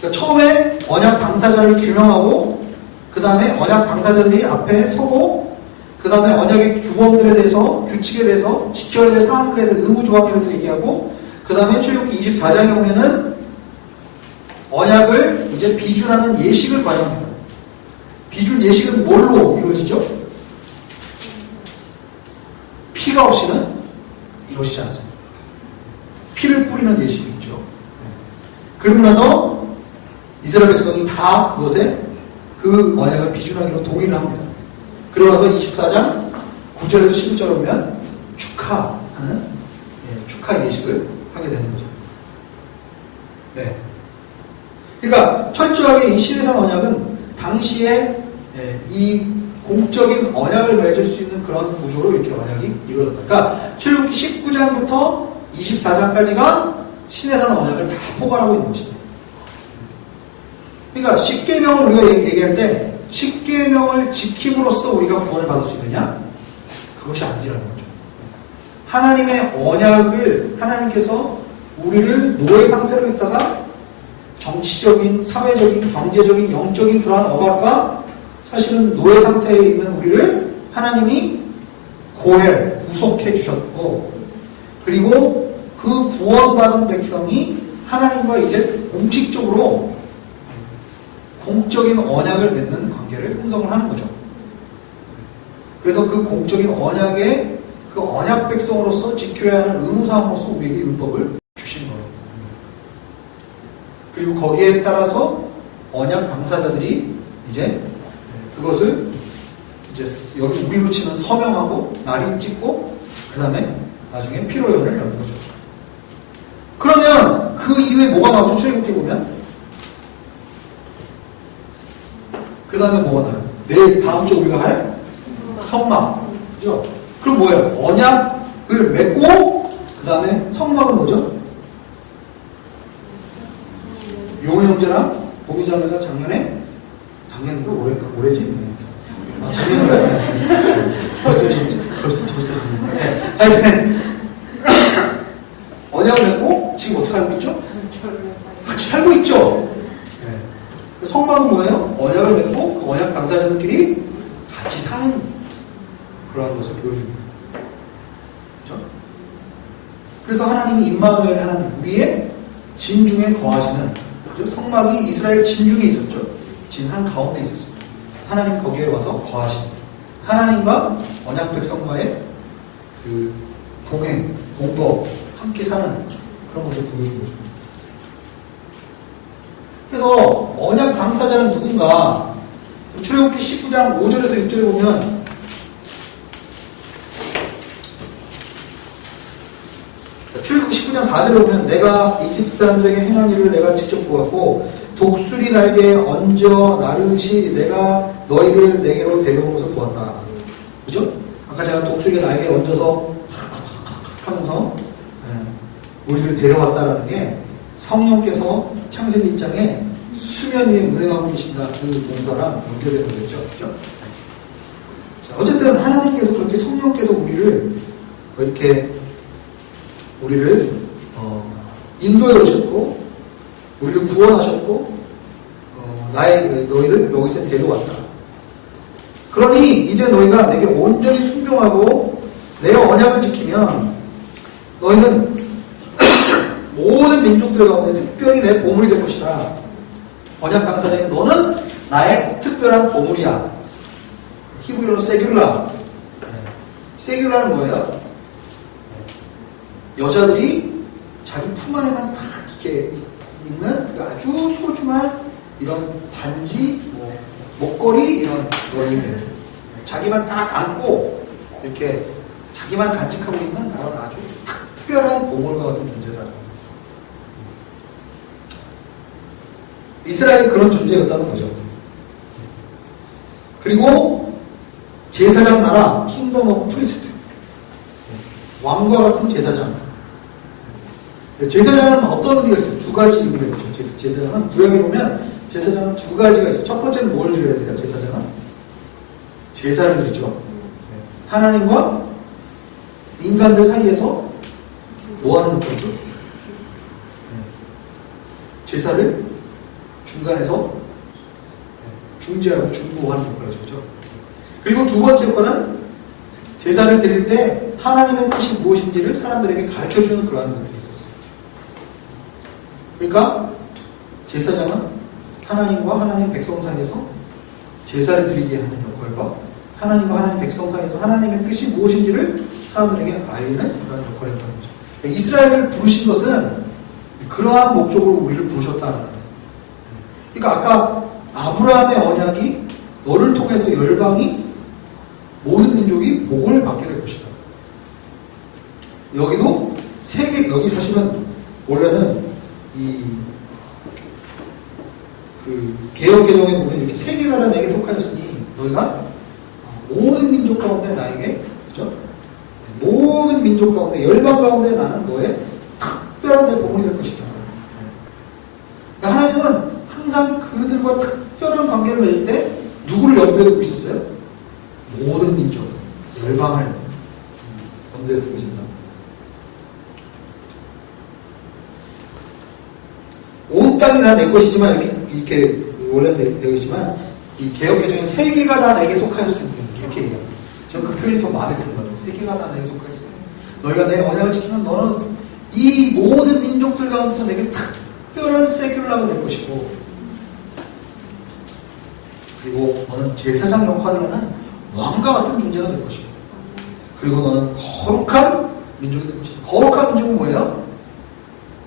그러니까 처음에 언약 당사자를 규명하고 그 다음에 언약 당사자들이 앞에 서고 그 다음에 언약의 규범들에 대해서 규칙에 대해서 지켜야 될 사항들에 대한 의무 조항에 대해서 얘기하고 그 다음에 출애굽기 24장에 보면은 언약을 이제 비준하는 예식을 발행합니다. 비준 예식은 뭘로 이루어지죠? 피가 없이는 이루어지지 않습니다. 피를 뿌리는 예식이 있죠. 그러고 나서 이스라엘 백성이 다 그것에 그 언약을 비준하기로 동의를 합니다. 그러고 나서 24장 9절에서 11절을 보면 축하하는 축하 예식을 하게 되는 거죠. 네. 그러니까 철저하게 이 시내산 언약은 당시에 이 공적인 언약을 맺을 수 있는 그런 구조로 이렇게 언약이 이루어졌다. 그러니까 출애굽기 19장부터 24장까지가 시내산 언약을 다 포괄하고 있는 것입니다. 그러니까 10계명을 우리가 얘기할 때 10계명을 지킴으로써 우리가 구원을 받을 수 있느냐? 그것이 아니라는 거죠. 하나님의 언약을 하나님께서 우리를 노예 상태로 있다가 정치적인, 사회적인, 경제적인, 영적인 그러한 억압과 사실은 노예 상태에 있는 우리를 하나님이 구속해 주셨고 그리고 그 구원받은 백성이 하나님과 이제 공식적으로 공적인 언약을 맺는 관계를 형성을 하는 거죠. 그래서 그 공적인 언약의 그 언약 백성으로서 지켜야 하는 의무사항으로서 우리에게 율법을 주신 거예요. 그리고 거기에 따라서 언약 당사자들이 이제 그것을 이제 여기 우리로 치면 서명하고 날인 찍고 그 다음에 나중에 피로연을 여는 거죠. 그러면 그 이후에 뭐가 나오죠? 출애굽기 보면 그 다음에 뭐가 나요? 내일 다음 주 우리가 할 성막. 그죠? 그럼 뭐예요? 언약을 맺고 그 다음에 성막은 뭐죠? 용호 형제랑 보미자매가 작년도 올해지? 아, 작년에 벌써. 네. 언약을 맺고 지금 어떻게 살고 있죠? 같이 살고 있죠? 네. 성막은 뭐예요? 언약을 맺고 그 언약 당사자들끼리 같이 사는 그런 것을 보여줍니다. 그렇죠? 그래서 하나님이 임마누엘 하나님, 우리의 진중에 거하시는, 그렇죠? 성막이 이스라엘 진중에 있었죠. 진 한 가운데 있었습니다. 하나님 거기에 와서 거하십니다. 하나님과 언약 백성과의 그 동행, 동거, 함께 사는 그런 것을 보여주는 거죠. 그래서 언약 당사자는 누군가? 출애굽기 19장 5절에서 6절에 보면 출애굽기 19장 4절에 보면 내가 이집트 사람들에게 행한 일을 내가 직접 보았고 독수리 날개에 얹어 나르시 내가 너희를 내게로 데려오면서 보았다. 그죠? 아까 제가 독수리가 날개에 얹어서 하면서 우리를 데려왔다라는 게 성령께서 창세기 1장에 수면 위에 운행하고 계신다 그 동사랑 연결되는 거겠죠. 그죠? 자, 어쨌든 하나님께서 그렇게 성령께서 우리를 인도에 오셨고 우리를 구원하셨고 너희를 여기서 데려왔다. 그러니 이제 너희가 내게 온전히 순종하고 내 언약을 지키면 너희는 모든 민족들 가운데 특별히 내 보물이 될 것이다. 언약 당사자인 너는 나의 특별한 보물이야. 히브리어로 세귤라. 세귤라는 뭐예요? 여자들이 자기 품 안에만 딱 이렇게 있는 그 아주 소중한 이런 반지, 목걸이 이런 원리들. 자기만 딱 안고 이렇게 자기만 간직하고 있는 그런 아주 특별한 보물과 같은 존재다. 이스라엘이 그런 존재였다는 거죠. 그리고 제사장 나라, 킹덤 오브 프리스트. 왕과 같은 제사장. 제사장은 어떤 의미가 있어요? 두 가지 의미가 있죠. 제사장은 구약에 보면 제사장은 두 가지가 있어요. 첫 번째는 뭘 드려야 돼요? 제사장은 제사를 드리죠. 하나님과 인간들 사이에서 뭐 하는 거죠? 제사를 중간에서 중재하고 중보하는 거죠. 그렇죠? 그리고 두 번째 효과는 제사를 드릴 때 하나님의 뜻이 무엇인지를 사람들에게 가르쳐주는 그러한 것들이 있었어요. 그러니까 제사장은 하나님과 하나님 백성 사이에서 제사를 드리게 하는 역할과 하나님과 하나님 백성 사이에서 하나님의 뜻이 무엇인지를 사람들에게 알리는 그런 역할을 했다는 거죠. 이스라엘을 부르신 것은 그러한 목적으로 우리를 부르셨다는 거예요. 그러니까 아까 아브라함의 언약이 너를 통해서 열방이 모든 민족이 복을 받게 될 것이다. 여기도 여기 사실은 원래는 개혁 개정에 보면 이렇게 세계가 다 내게 속하였으니 너희가 모든 민족 가운데 나에게, 그죠? 모든 민족 가운데 열방 가운데 나는 너의 특별한 내 보물이 될 것이다. 그러니까 하나님은 항상 그들과 특별한 관계를 맺을 때 누구를 염두에 두고 있었어요? 모든 민족, 열방을 염두에 두고 있습니다. 온 땅이 다 내 것이지만 이렇게 원래는 되어 있지만 이 개혁 개정에 세계가 다 내게 속하였으니 이렇게 얘기해요. 저는 그 표현이 더 마음에 드는 거예요. 세계가 다 내게 속하였으니 너희가 내 언약을 지키면 너는 이 모든 민족들 가운데서 내게 특별한 세귤라가 될 것이고, 그리고 너는 제사장 역할을 하는 왕과 같은 존재가 될 것이고, 그리고 너는 거룩한 민족이 될 것이다. 거룩한 민족은 뭐예요?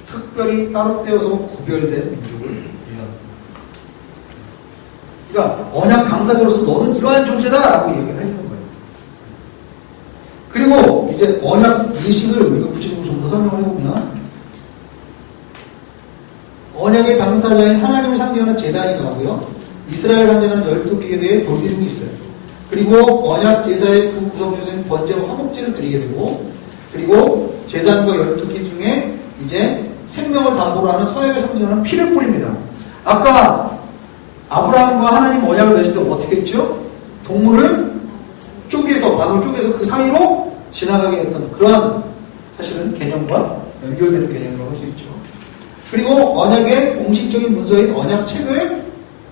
특별히 따로 떼어서 구별된 민족을 얘기합니다. 그러니까 언약 당사자로서 너는 이러한 존재다라고 얘기를 해주는 거예요. 그리고 이제 언약 이식을 우리가 구체적으로 좀 더 설명을 해보면, 언약의 당사자인 하나님을 상징하는 제단이 나오고요. 이스라엘 상징하는 12개에 대해 돌기둥이 있어요. 그리고 언약 제사의 두 구성 요소인 번제와 화목제를 드리게 되고, 그리고 제단과 12개 중에 이제 생명을 담보로 하는 서약을 상징하는 피를 뿌립니다. 아까 아브라함과 하나님 언약을 맺을 때 어떻게 했죠? 동물을 쪼개서, 반으로 쪼개서 그 사이로 지나가게 했던 그러한 사실은 개념과 연결되는 개념이라고 할 수 있죠. 그리고 언약의 공식적인 문서인 언약책을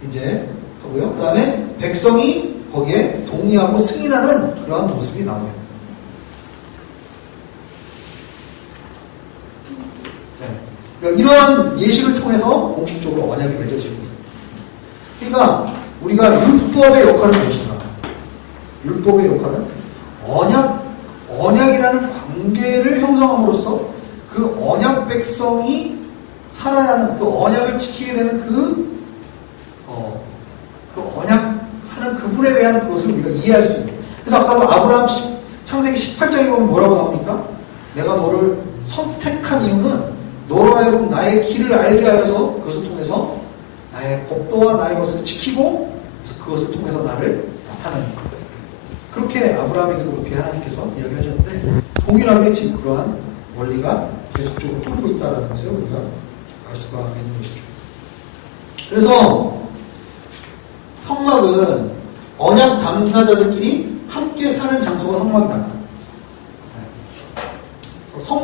이제 하고요. 그 다음에 백성이 거기에 동의하고 승인하는 그러한 모습이 나와요. 그러니까 이러한 예식을 통해서 공식적으로 언약이 맺어지고, 그러니까 우리가 율법의 역할은 무엇인가? 율법의 역할은 언약이라는 관계를 형성함으로써 그 언약 백성이 살아야 하는, 그 언약을 지키게 되는 그 언약하는 그분에 대한 그것을 우리가 이해할 수 있는. 그래서 아까도 아브라함 창세기 18장에 보면 뭐라고 나옵니까? 내가 너를 선택한 이유는 너로 하여금 나의 길을 알게 하여서 그것을 통해서 나의 법도와 나의 것을 지키고 그것을 통해서 나를 나타내는 거예요. 그렇게 아브라함에게도 그렇게 하나님께서 이야기하셨는데, 동일하게 지금 그러한 원리가 계속적으로 흐르고 있다는 것을 우리가 알 수가 있는 것이죠. 그래서 성막은 언약 당사자들끼리 함께 사는 장소가 성막이다.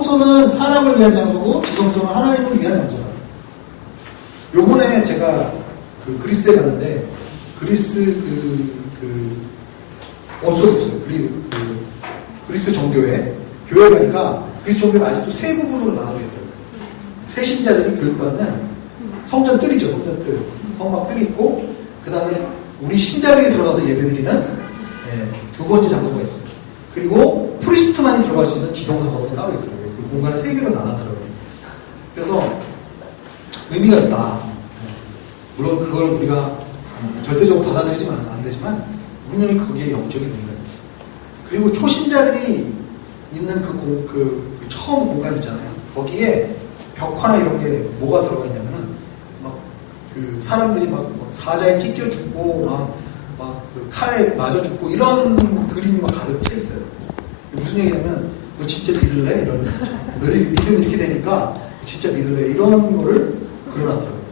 성소는 사람을 위한 장소고 지성소는 하나님을 위한 장소다. 요번에 제가 그 그리스에 갔는데 그리스 없어졌어요. 그리스 정교회 교회 가니까 그리스 정교회가 아직도 세 부분으로 나눠져 있더라고요. 새 신자들이 교육받는 성전 뜰이죠. 성전 뜰. 성막 뜰이 있고 그 다음에 우리 신자들이 들어가서 예배드리는 두 번째 장소가 있어요. 그리고 프리스트만이 들어갈 수 있는 지성소가 따로 있더라고요. 그 공간을 세 개로 나눴더라고요. 그래서 의미가 있다. 물론 그걸 우리가 절대적으로 받아들이지만 안 되지만 분명히 거기에 영적인 의미가 있죠. 그리고 초신자들이 있는 그 처음 공간 있잖아요. 거기에 벽화나 이런 게 뭐가 들어가 있냐면은 막 그 사람들이 막 사자에 찢겨 죽고 그 칼에 맞아 죽고 이런 그림이 막 가득 차 있어요. 무슨 얘기냐면 너 진짜 믿을래? 이런 너희 믿으면 이렇게 되니까 진짜 믿을래? 이런 거를 그려놨더라고요.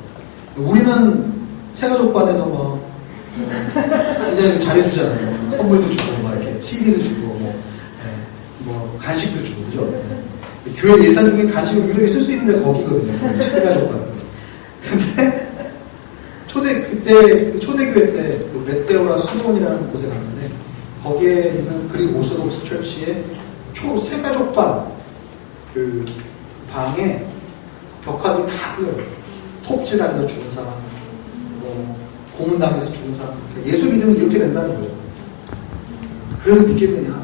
우리는 새가족반에서 막 이제 잘해주잖아요. 선물도 주고 막 이렇게 CD도 주고 뭐 간식도 주고 그죠? 교회 예산 중에 간식을 유일하게 쓸 수 있는데 거기거든요. 새가족반. 근데 그때 초대교회 때 그 맷데오라 수도원이라는 곳에 갔는데 거기에 있는 그리고 오소독스 철치의 새가족반 그 방에 벽화들이 다 그려요. 톱질하면서 죽은 사람, 뭐 고문당해서 죽은 사람. 예수 믿으면 이렇게 된다는 거죠. 그래도 믿겠느냐?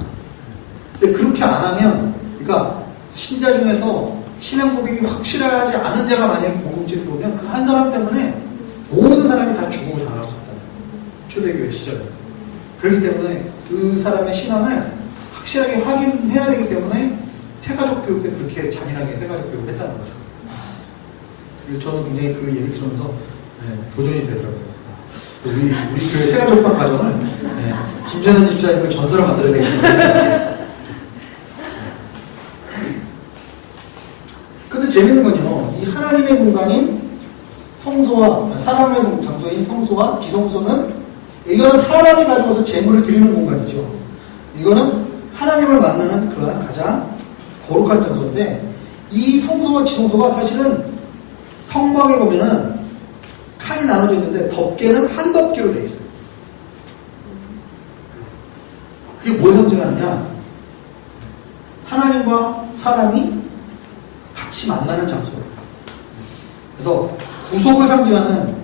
근데 그렇게 안 하면, 그러니까 신자 중에서 신앙 고백이 확실하지 않은 자가 만약에 공동체에 들어오면 그 한 사람 때문에 모든 사람이 다 죽음을 당할 수 있다는 거예요. 초대교회 시절에. 그렇기 때문에 그 사람의 신앙을 확실하게 확인해야 되기 때문에 새가족 교육 때 그렇게 잔인하게 새가족 교육을 했다는 거죠. 그래서 저는 굉장히 그 얘기 들으면서 도전이 되더라고요. 우리 교회 새가족반 가정을 김전현 집사님을 전설을 만들어야 되겠다. 근데 재밌는 건요, 이 하나님의 공간인 성소와 사람의 장소인 성소와 지성소는 이거는 사람이 가지고서 재물을 드리는 공간이죠. 이거는 하나님을 만나는 그러한 가장 거룩한 장소인데 이 성소와 지성소가 사실은 성막에 보면은 칸이 나눠져 있는데 덮개는 한 덮개로 되어 있어요. 그게 뭘 상징하느냐? 하나님과 사람이 같이 만나는 장소예요. 그래서 구속을 상징하는,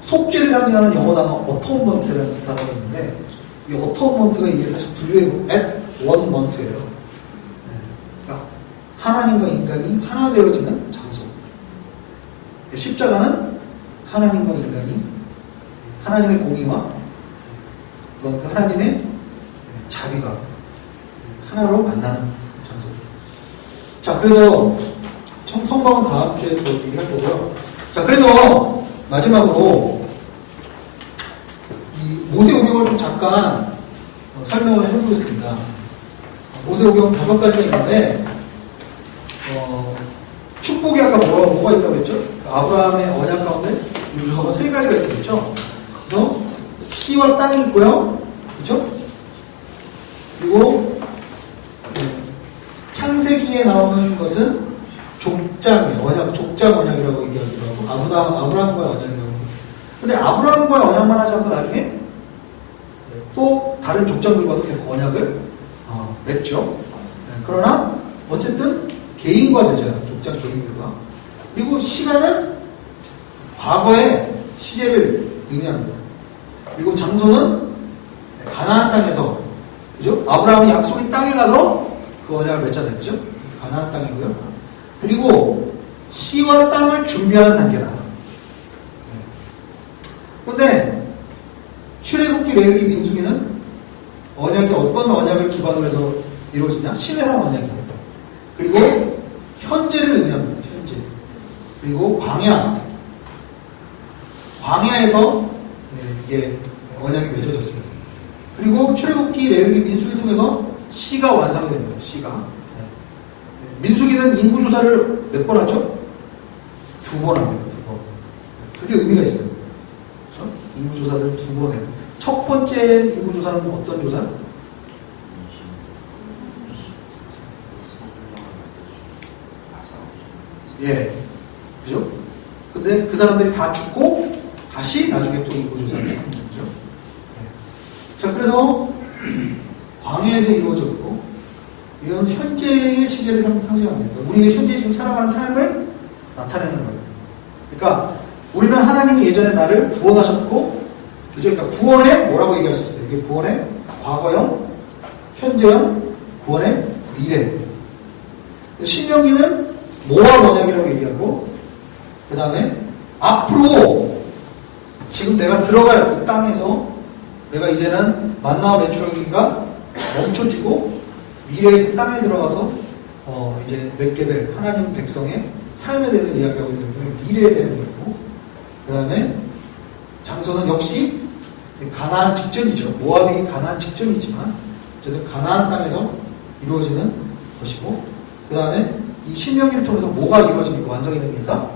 속죄를 상징하는 영어 단어 어톤먼트라는 단어가 있는데 이 어톤먼트가 이게 사실 분류해보면 at one month예요. 그러니까 하나님과 인간이 하나 되어지는 장소. 십자가는 하나님과 인간이 하나님의 공의와 그 하나님의 자비가 하나로 만나는 장소. 자, 그래서 성막은 다음 주에 더 얘기할 거고요. 자, 그래서 마지막으로 이 모세오경을 좀 잠깐 설명을 해보겠습니다. 모세오경 5가지가 있는데 축복이 아까 뭐가 있다고 했죠? 아브라함의 언약 가운데 요소가 3가지가 있다고 했죠? 그래서 씨와 땅이 있고요. 그렇죠? 그리고 창세기에 나오는 것은 족장이에요. 족장 언약이라고 얘기하기도 하고 아브라함과의 언약이라고. 근데 아브라함과의 언약만 하지 않고 나중에 또 다른 족장들과도 계속 언약을 맺죠. 그러나 어쨌든 개인과 맺어요. 족장 개인들과. 그리고 시간은 과거의 시제를 의미합니다. 그리고 장소는 가나안 땅에서, 그죠? 아브라함이 약속의 땅에 가서 그 언약을 맺잖아요. 그죠? 가나안 땅이고요. 그리고 씨와 땅을 준비하는 단계다. 그런데 출애굽기, 레위기, 민수기는 언약이 어떤 언약을 기반으로 해서 이루어지냐? 신해산 언약이에요. 그리고 현재를 의미합니다. 현재. 그리고 광야에서 이게 언약이 맺어졌습니다. 그리고 출애굽기, 레위기, 민수기 통해서 시가 완성이 됩니다. 시가. 민수기는 인구조사를 몇 번 하죠? 2번 합니다. 2번. 그게 의미가 있어요. 그렇죠? 인구조사를 2번 해요. 첫 번째 인구조사는 어떤 조사? 예. 그죠? 근데 그 사람들이 다 죽고 다시 나중에 또 인구조사를 하는 거죠. 예. 자, 그래서 광야에서 이루어졌고 이건 현재의 시제를 상징합니다. 우리가 현재 지금 살아가는 삶을 나타내는 거예요. 그러니까 우리는 하나님이 예전에 나를 구원하셨고, 그죠? 그러니까 구원의 뭐라고 얘기할 수 있어요? 이게 구원의 과거형, 현재형, 구원의 미래. 신명기는 모압 언약이라고 얘기하고, 그 다음에 앞으로 지금 내가 들어갈 그 땅에서 내가 이제는 만나와 매출하기가 멈춰지고 미래의 그 땅에 들어가서 이제 맺게 될 하나님 백성의 삶에 대해서 이야기하고 있는 거예요. 미래에 대한 얘기고, 그 다음에 장소는 역시 가나안 직전이죠. 모압이 가나안 직전이지만 어쨌든 가나안 땅에서 이루어지는 것이고, 그 다음에 이 신명기를 통해서 뭐가 이루어지고 완성이 됩니까?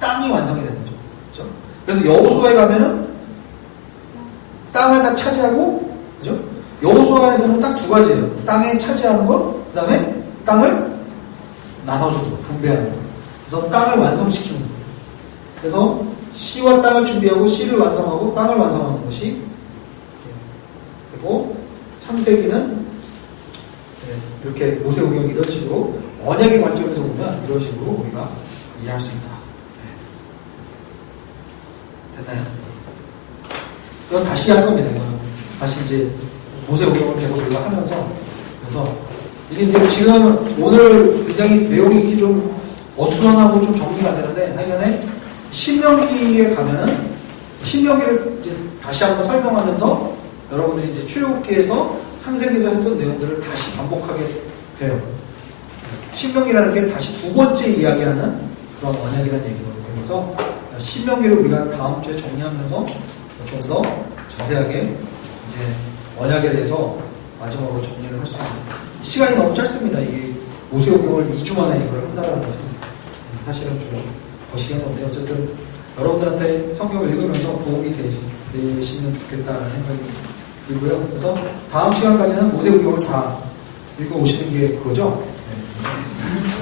땅이 완성이 되는 거죠. 그렇죠? 그래서 여호수아에 가면은 땅을 다 차지하고, 그죠? 여호수아에서는 딱 두 가지예요. 땅에 차지하는 것, 그 다음에 땅을 나눠주는 것, 분배하는 것. 그래서 땅을 완성시키는 거예요. 그래서 씨와 땅을 준비하고 씨를 완성하고 땅을 완성하는 것이, 그리고 창세기는 이렇게 모세오경이 이런 식으로 언약의 관점에서 보면 이런 식으로 우리가 이해할 수 있다. 됐나요? 이건 다시 할 겁니다. 이거는 다시 이제 모세오경을 계속 우리가 하면서, 그래서 이게 이제 지금 오늘 굉장히 내용이 이렇게 좀 어수선하고 좀 정리가 되는데, 하여간에 신명기에 가면은 신명기를 이제 다시 한번 설명하면서 여러분들이 이제 출애굽기에서 창세기에서 했던 내용들을 다시 반복하게 돼요. 신명기라는 게 다시 두 번째 이야기하는 그런 언약이라는 얘기거든요. 그래서 신명기를 우리가 다음 주에 정리하면서 좀 더 자세하게 이제 언약에 대해서 마지막으로 정리를 할 수 있는, 시간이 너무 짧습니다. 이게 모세오경을 2주 만에 이걸 한다는 것은 사실은 좀 거시기한 건데, 어쨌든 여러분들한테 성경을 읽으면서 도움이 되시면 좋겠다는 생각이 들고요. 그래서 다음 시간까지는 모세오경을 다 읽어오시는 게 그거죠. 네.